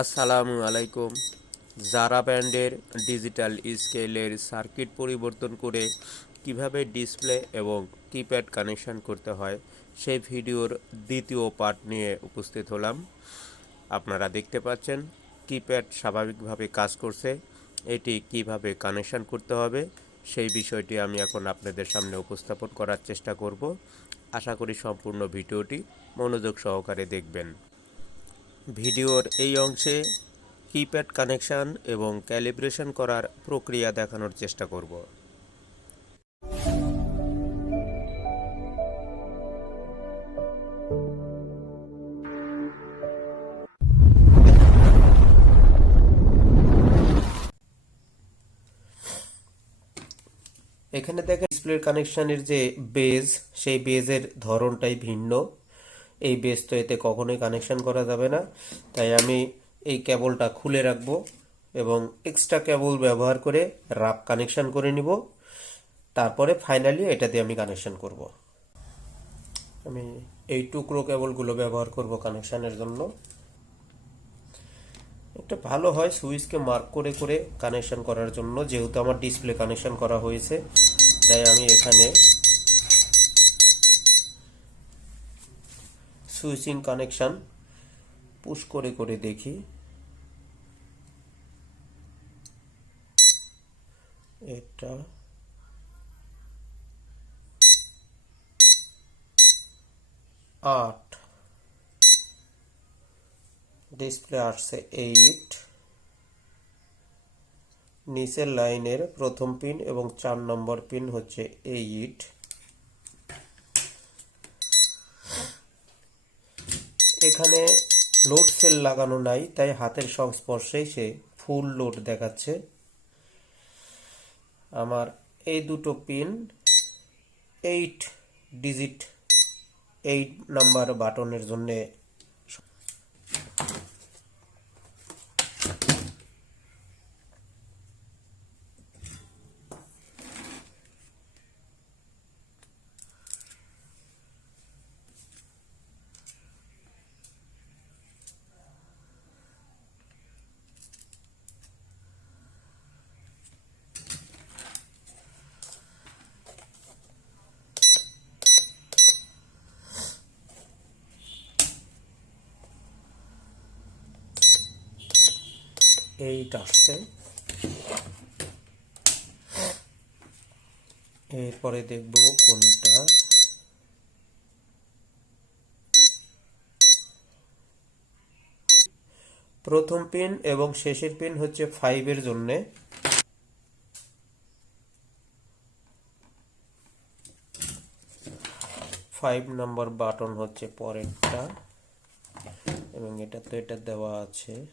আসসালামু আলাইকুম। জারা ব্যান্ডের ডিজিটাল স্কেলের সার্কিট পরিবর্তন করে কীভাবে ডিসপ্লে এবং কিপ্যাড কানেকশন করতে হয়, সেই ভিডিওর দ্বিতীয় পার্ট নিয়ে উপস্থিত হলাম। আপনারা দেখতে পাচ্ছেন কিপ্যাড স্বাভাবিকভাবে কাজ করছে। এটি কীভাবে কানেকশন করতে হবে, সেই বিষয়টি আমি এখন আপনাদের সামনে উপস্থাপন করার চেষ্টা করব। আশা করি সম্পূর্ণ ভিডিওটি মনোযোগ সহকারে দেখবেন। ভিডিওর এই অংশে কিপ্যাড কানেকশন এবং ক্যালিব্রেশন করার প্রক্রিয়া দেখানোর চেষ্টা করব। এখানে দেখেন ডিসপ্লের কানেকশনের যে বেজ সেই বেজের ধরনটাই ভিন্ন। এই বেস তো এতে কখনোই কানেকশান করা যাবে না। তাই আমি এই কেবলটা খুলে রাখব এবং এক্সট্রা কেবল ব্যবহার করে রাপ কানেকশান করে নিব। তারপরে ফাইনালি এটা দিয়ে আমি কানেকশান করব। আমি এই টুকরো কেবলগুলো ব্যবহার করব কানেকশানের জন্য। একটা ভালো হয় সুইচকে মার্ক করে করে কানেকশান করার জন্য, যেহেতু আমার ডিসপ্লে কানেকশান করা হয়েছে। তাই আমি এখানে সুইচিং কানেকশন পুশ করে করে দেখি। এটা আট। ডিসপ্লে আসছে এইট নিচের লাইনের প্রথম পিন এবং চার নম্বর পিন হচ্ছে এইট এখানে লোড সেল লাগানো নাই, তাই হাতের সংস্পর্শেই সে ফুল লোড দেখাচ্ছে। আমার এই দুটো pin eight digit eight number বাটনের জন্যে এইট আসছে। এরপরে দেখব কোনটা। প্রথম পিন এবং শেষের পিন হচ্ছে ফাইভের জন্যে। ফাইভ নাম্বার বাটন হচ্ছে পরেরটা। এবং এটা তো এটা দেওয়া আছে।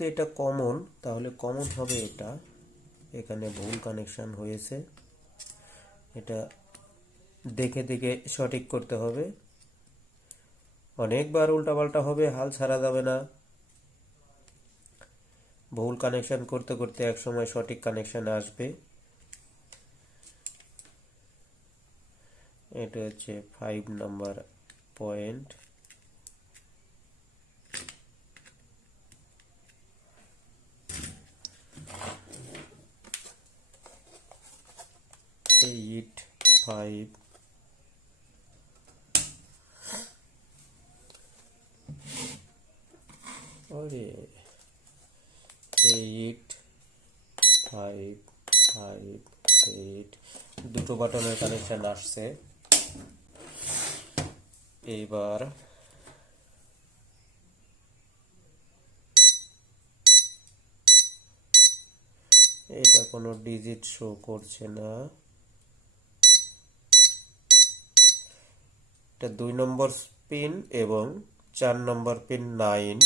যেহেতু এটা কমন তাহলে কমন হবে এটা। এখানে ভুল কানেকশান হয়েছে। এটা দেখে দেখে সঠিক করতে হবে। অনেকবার উল্টাপাল্টা হবে, হাল ছাড়া যাবে না। ভুল কানেকশান করতে করতে এক সময় সঠিক কানেকশান আসবে। এটা হচ্ছে five number point eight five ওরে এইট ফাইভ ফাইভ এইট দুটো বাটনের কানেকশন আসছে। এইবার এটা কোনো ডিজিট শো করছে না। এটা দুই নম্বর পিন এবং চার নম্বর পিন নাইন।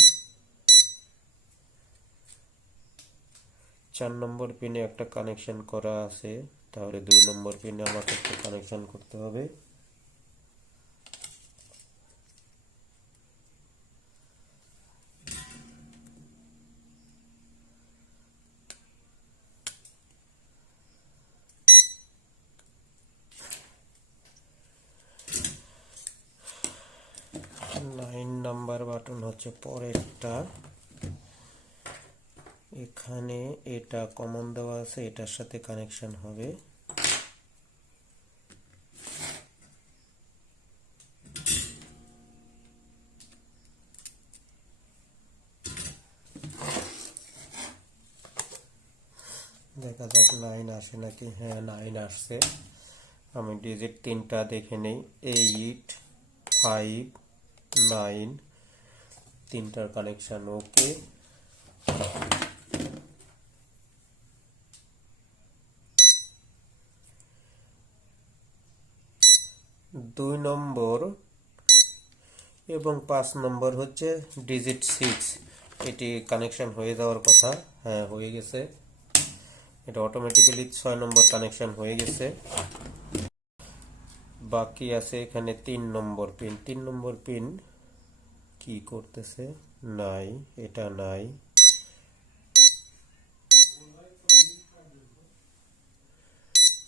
চার নম্বর পিনে একটা কানেকশন করা আছে, তাহলে দুই নম্বর পিনে আমাকে একটা কানেকশন করতে হবে হচ্ছে পরেরটা। এখানে এটা কমন দেওয়া আছে, এটার সাথে কানেকশন হবে। দেখা যাক নাইন আসে নাকি? হ্যাঁ নাইন আসছে। আমি ডিজিট তিনটা দেখে নেই। এইট ফাইভ নাইন তিনটার কানেকশন ওকে দুই নম্বর এবং পাঁচ নম্বর হচ্ছে ডিজিট সিক্স এটি কানেকশন হয়ে যাওয়ার কথা হ্যাঁ হয়ে গেছে। এটা অটোমেটিক্যালি ছয় নম্বর কানেকশন হয়ে গেছে। বাকি আছে এখানে তিন নম্বর পিন তিন নম্বর পিন কি করতেছে? নাই, এটা নাই।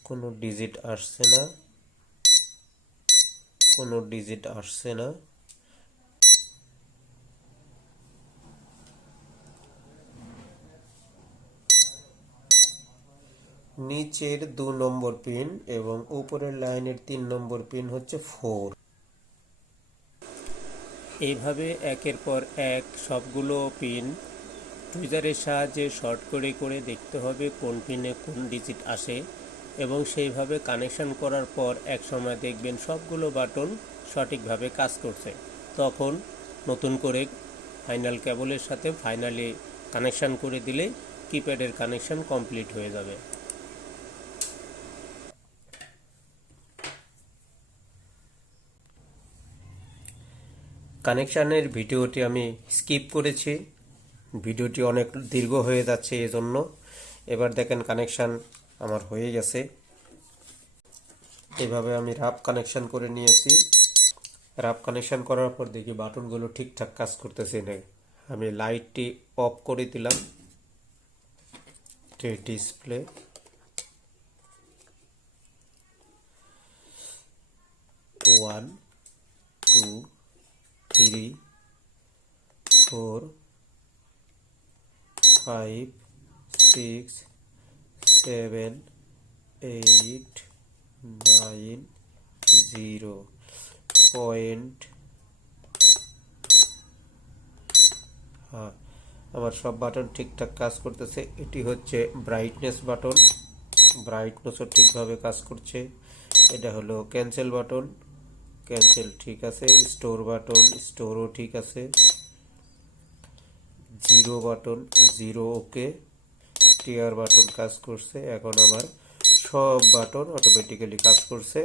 কোনো ডিজিট আসছে না। কোনো ডিজিট আসছে না। নিচের দু নম্বর পিন এবং উপরের লাইনের তিন নম্বর পিন হচ্ছে ফোর এইভাবে একের পর এক সবগুলো পিন টুইজারের সাহায্যে শর্ট করে করে দেখতে হবে কোন পিনে কোন ডিজিট আসে এবং সেইভাবে কানেকশন করার পর এক সময় দেখবেন সবগুলো বাটন সঠিকভাবে কাজ করছে। তখন নতুন করে ফাইনাল কেবলের সাথে ফাইনালি কানেকশান করে দিলে কিপ্যাডের কানেকশন কমপ্লিট হয়ে যাবে। কানেকশানের ভিডিওটি আমি স্কিপ করেছি। ভিডিওটি অনেক দীর্ঘ হয়ে যাচ্ছে এজন্য। এবার দেখেন কানেকশান আমার হয়ে গেছে। এভাবে আমি রাফ কানেকশান করে নিয়েছি। রাফ কানেকশান করার পর দেখি বাটনগুলো ঠিকঠাক কাজ করতেছে না। আমি লাইটটি অফ করে দিলাম। Display one two three four five six seven eight nine zero point হ্যাঁ আমার সব বাটন ঠিকঠাক কাজ করতেছে। এটি হচ্ছে ব্রাইটনেস বাটন ব্রাইটনেসও ঠিকভাবে কাজ করছে। এটা হলো ক্যান্সেল বাটন ক্যান্সেল, ঠিক আছে? স্টোর বাটন, স্টোরও ঠিক আছে। Zero button, zero okay. Tare button কাজ করছে, এখন আমার সব বাটন অটোমেটিক্যালি কাজ করছে।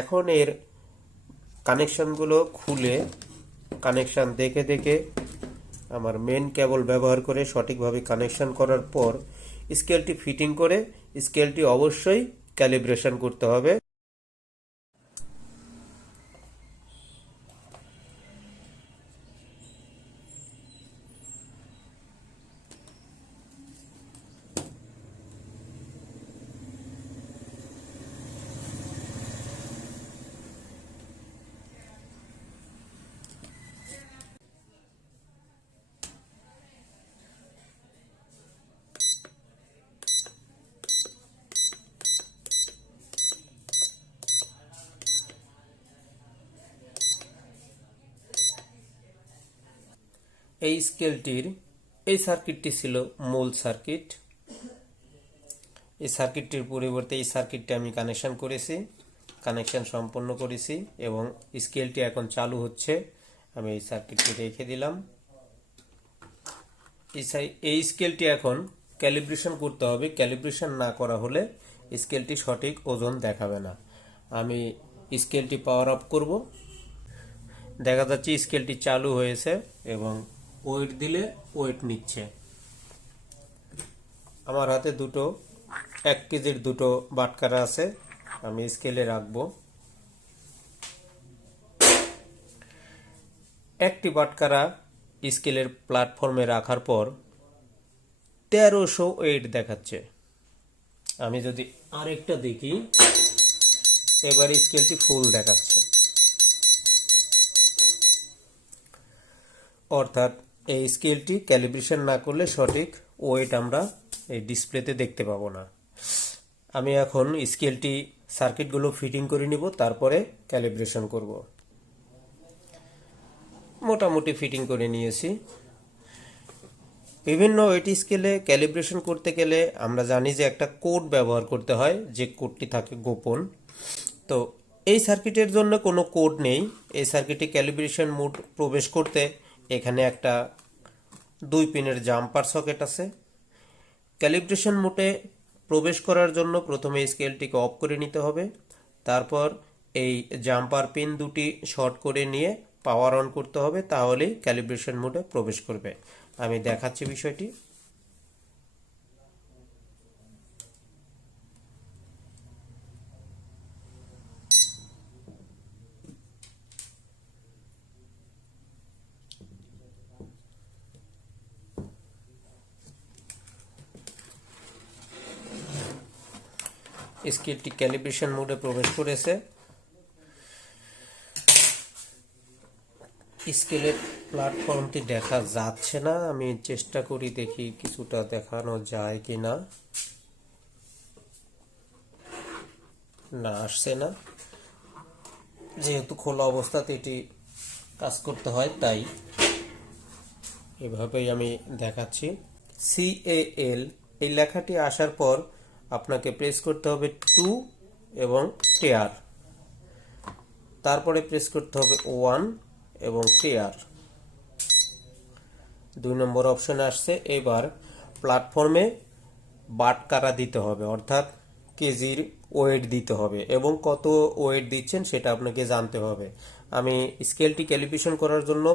এখন এর কানেকশনগুলো খুলে, কানেকশন দেখে দেখে আমার মেন কেবল ব্যবহার করে সঠিকভাবে কানেকশন করার পর স্কেলটি ফিটিং করে স্কেলটি অবশ্যই ক্যালিব্রেশন করতে হবে। এই স্কেলটির, এই সার্কিটটি ছিল মূল সার্কিট এই সার্কিটটির পরিবর্তে এই সার্কিটটি আমি কানেকশন করেছি কানেকশন সম্পন্ন করেছি এবং স্কেলটি এখন চালু হচ্ছে। আমি এই সার্কিটটি রেখে দিলাম। এই স্কেলটি এখন ক্যালিব্রেশন করতে হবে। ক্যালিব্রেশন না করা হলে স্কেলটি সঠিক ওজন দেখাবে না। আমি স্কেলটি পাওয়ার আপ করব। দেখা যাচ্ছে স্কেলটি চালু হয়েছে এবং ওয়েট দিলে ওয়েট নিচ্ছে। আমার হাতে দুটো, এক কেজির দুটো বাটকারা আছে, আমি স্কেলে রাখব। একটি বাটকারা স্কেলের প্ল্যাটফর্মে রাখার পর তেরোশো ওয়েট দেখাচ্ছে। আমি যদি আরেকটা দেখি, এবার স্কেলটি ফুল দেখাচ্ছে। অর্থাৎ এই স্কেলটি ক্যালিব্রেশন না করলে সঠিক ওয়েট আমরা এই ডিসপ্লেতে দেখতে পাবো না। আমি এখন স্কেলটি সার্কিটগুলো ফিটিং করে নিব, তারপরে ক্যালিব্রেশন করব। মোটামুটি ফিটিং করে নিয়েছি। বিভিন্ন ওয়েট স্কেলে ক্যালিব্রেশন করতে গেলে আমরা জানি যে একটা কোড ব্যবহার করতে হয়, যে কোডটি থাকে গোপন। তো এই সার্কিটের জন্য কোনো কোড নেই। এই সার্কিটে ক্যালিব্রেশন মোড প্রবেশ করতে এখানে একটা দুই পিনের জাম্পার সকেট আছে। ক্যালিব্রেশন মোটে প্রবেশ করার জন্য প্রথমে স্কেলটিকে অফ করে নিতে হবে। তারপর এই জাম্পার পিন দুটি শর্ট করে নিয়ে পাওয়ার অন করতে হবে, তাহলেই ক্যালিব্রেশন মোডে প্রবেশ করবে। আমি দেখাচ্ছি বিষয়টি। স্কেলটি ক্যালিব্রেশন মোডে প্রবেশ করেছে। স্কেলের প্ল্যাটফর্মটি দেখা যাচ্ছে না। আমি চেষ্টা করি দেখি কিছুটা দেখানো যায় কি না, আসছে না। যেহেতু খোলা অবস্থাতে এটি কাজ করতে হয়, তাই এভাবেই আমি দেখাচ্ছি। সিএএল এই লেখাটি আসার পর আপনাকে প্রেস করতে হবে টু এবং টেয়ার তারপরে প্রেস করতে হবে ওয়ান এবং টেয়ার দুই নম্বর অপশনে আসছে, এবার প্ল্যাটফর্মে বাটকারা দিতে হবে, অর্থাৎ কেজির ওয়েট দিতে হবে এবং কত ওয়েট দিচ্ছেন সেটা আপনাকে জানতে হবে। আমি স্কেলটি ক্যালিব্রেশন করার জন্য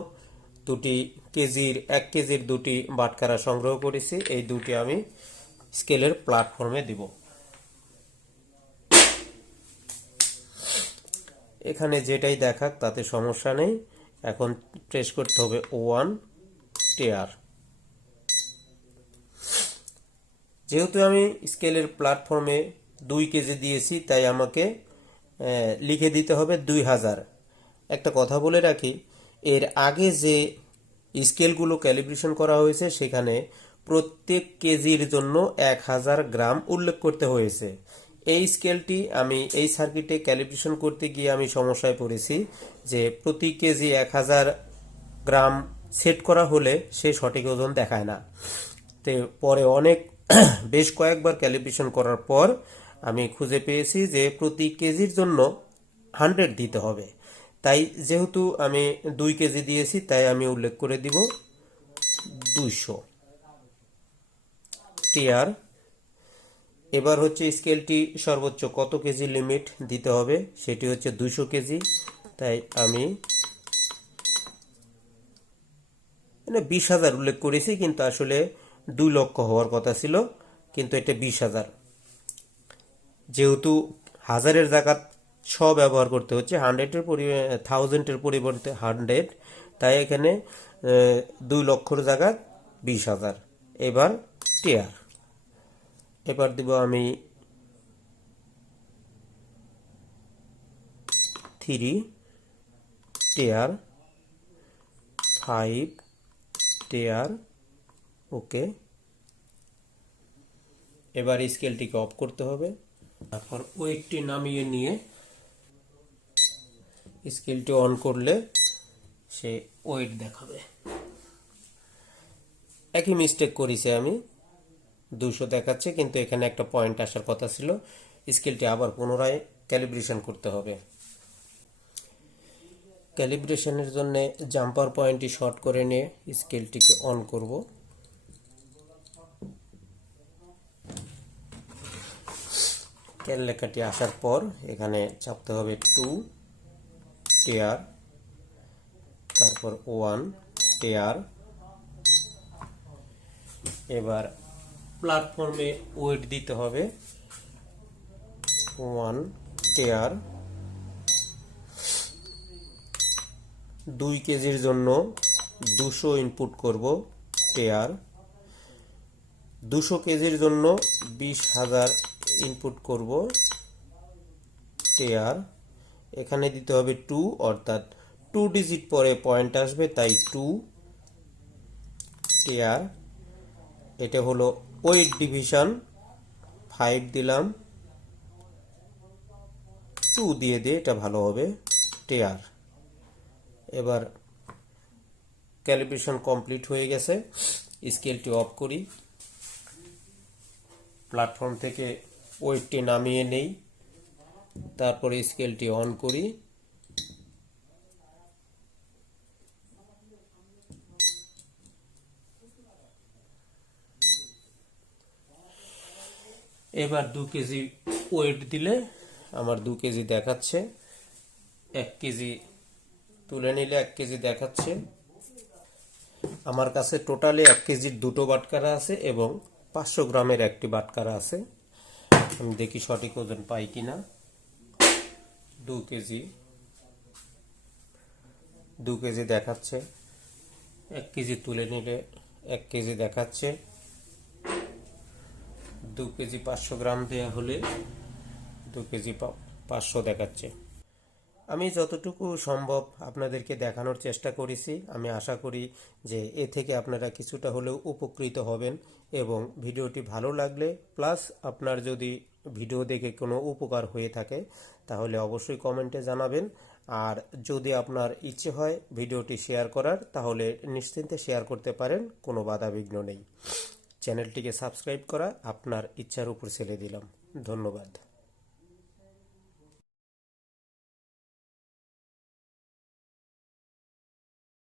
দুটি কেজির, এক কেজির দুটি বাটকারা সংগ্রহ করেছি, এই দুটি আমি স্কেলের প্ল্যাটফর্মে দিব। এখানে যেটাই দেখাক, তাতে সমস্যা নেই। এখন প্রেস করতে হবে ওয়ান টেয়ার যেহেতু আমি স্কেলের প্ল্যাটফর্মে দুই কেজি দিয়েছি, তাই আমাকে লিখে দিতে হবে দুই হাজার। একটা কথা বলে রাখি, এর আগে যে স্কেলগুলো ক্যালিব্রেশন করা হয়েছে, সেখানে প্রত্যেক কেজির জন্য এক হাজার গ্রাম উল্লেখ করতে হয়েছে। এই স্কেলটি আমি এই সার্কিটে ক্যালিব্রেশন করতে গিয়ে আমি সমস্যায় পড়েছি যে প্রতি কেজি এক হাজার গ্রাম সেট করা হলে সে সঠিক ওজন দেখায় না। তে পরে অনেক বেশ কয়েকবার ক্যালিব্রেশন করার পর আমি খুঁজে পেয়েছি যে প্রতি কেজির জন্য হান্ড্রেড দিতে হবে। তাই যেহেতু আমি দুই কেজি দিয়েছি, তাই আমি উল্লেখ করে দিব দুইশো। টিয়ার এবার হচ্ছে স্কেলটি সর্বোচ্চ কত কেজি লিমিট দিতে হবে? সেটি হচ্ছে দুশো কেজি। তাই আমি মানে বিশ হাজার উল্লেখ করেছি, কিন্তু আসলে দুই লক্ষ হওয়ার কথা ছিল, কিন্তু এটা বিশ হাজার। যেহেতু হাজারের জায়গা ছ ব্যবহার করতে হচ্ছে হান্ড্রেডের পরি থাউজেন্ডের পরিবর্তে হান্ড্রেড তাই এখানে দুই লক্ষর জায়গা বিশ হাজার। এবার টেয়ার এবার দিব আমি থ্রি টেয়ার ফাইভ টেয়ার ওকে এবার স্কেলটিকে অফ করতে হবে। তারপর ওয়েটটি নামিয়ে নিয়ে স্কেলটি অন করলে সে ওয়েট দেখাবে। একই মিস্টেক করেছি আমি। দুশো দেখাচ্ছে, কিন্তু এখানে একটা পয়েন্ট আসার কথা ছিল। স্কেলটি আবার পুনরায় ক্যালিব্রেশন করতে হবে। ক্যালিব্রেশনের জন্য জাম্পার পয়েন্টটি শর্ট করে নিয়ে স্কেলটিকে অন করব। ক্যাল লেখাটি আসার পর এখানে চাপতে হবে টু টেয়ার তারপর ওয়ান টেয়ার এবার প্ল্যাটফর্মে ওয়েট দিতে হবে। ওয়ান টেয়ার দুই কেজির জন্য দুশো ইনপুট করব টেয়ার দুশো কেজির জন্য বিশ হাজার ইনপুট করব টেয়ার এখানে দিতে হবে টু অর্থাৎ টু ডিজিট পরে পয়েন্ট আসবে, তাই টু টেয়ার এটা হলো ওয়েট ডিভিশন ফাইভ দিলাম। টু দিয়ে দিয়ে এটা ভালো হবে টেয়ার এবার ক্যালিব্রেশন কমপ্লিট হয়ে গেছে স্কেলটি অফ করি। প্ল্যাটফর্ম থেকে ওয়েটটি নামিয়ে নেই, তারপরে স্কেলটি অন করি। এবার দু কেজি ওয়েট দিলে আমার দু কেজি দেখাচ্ছে। এক কেজি তুলে নিলে এক কেজি দেখাচ্ছে। আমার কাছে টোটালি এক কেজির দুটো বাটকারা আছে এবং পাঁচশো গ্রামের একটি বাটকারা আছে। আমি দেখি সঠিক ওজন পাই কি না দু কেজি দু কেজি দেখাচ্ছে। এক কেজি তুলে নিলে এক কেজি দেখাচ্ছে। দু কেজি পাঁচশো গ্রাম দেওয়া হলে দু কেজি পাঁচশো দেখাচ্ছে। আমি যতটুকু সম্ভব আপনাদেরকে দেখানোর চেষ্টা করেছি। আমি আশা করি যে এ থেকে আপনারা কিছুটা হলেও উপকৃত হবেন এবং ভিডিওটি ভালো লাগলে, প্লাস আপনার যদি ভিডিও দেখে কোনো উপকার হয়ে থাকে, তাহলে অবশ্যই কমেন্টে জানাবেন। আর যদি আপনার ইচ্ছে হয় ভিডিওটি শেয়ার করার, তাহলে নিশ্চিন্তে শেয়ার করতে পারেন, কোনো বাধা বিঘ্ন নেই। চ্যানেলটিকে সাবস্ক্রাইব করা আপনার ইচ্ছার উপর ছেড়ে দিলাম। ধন্যবাদ।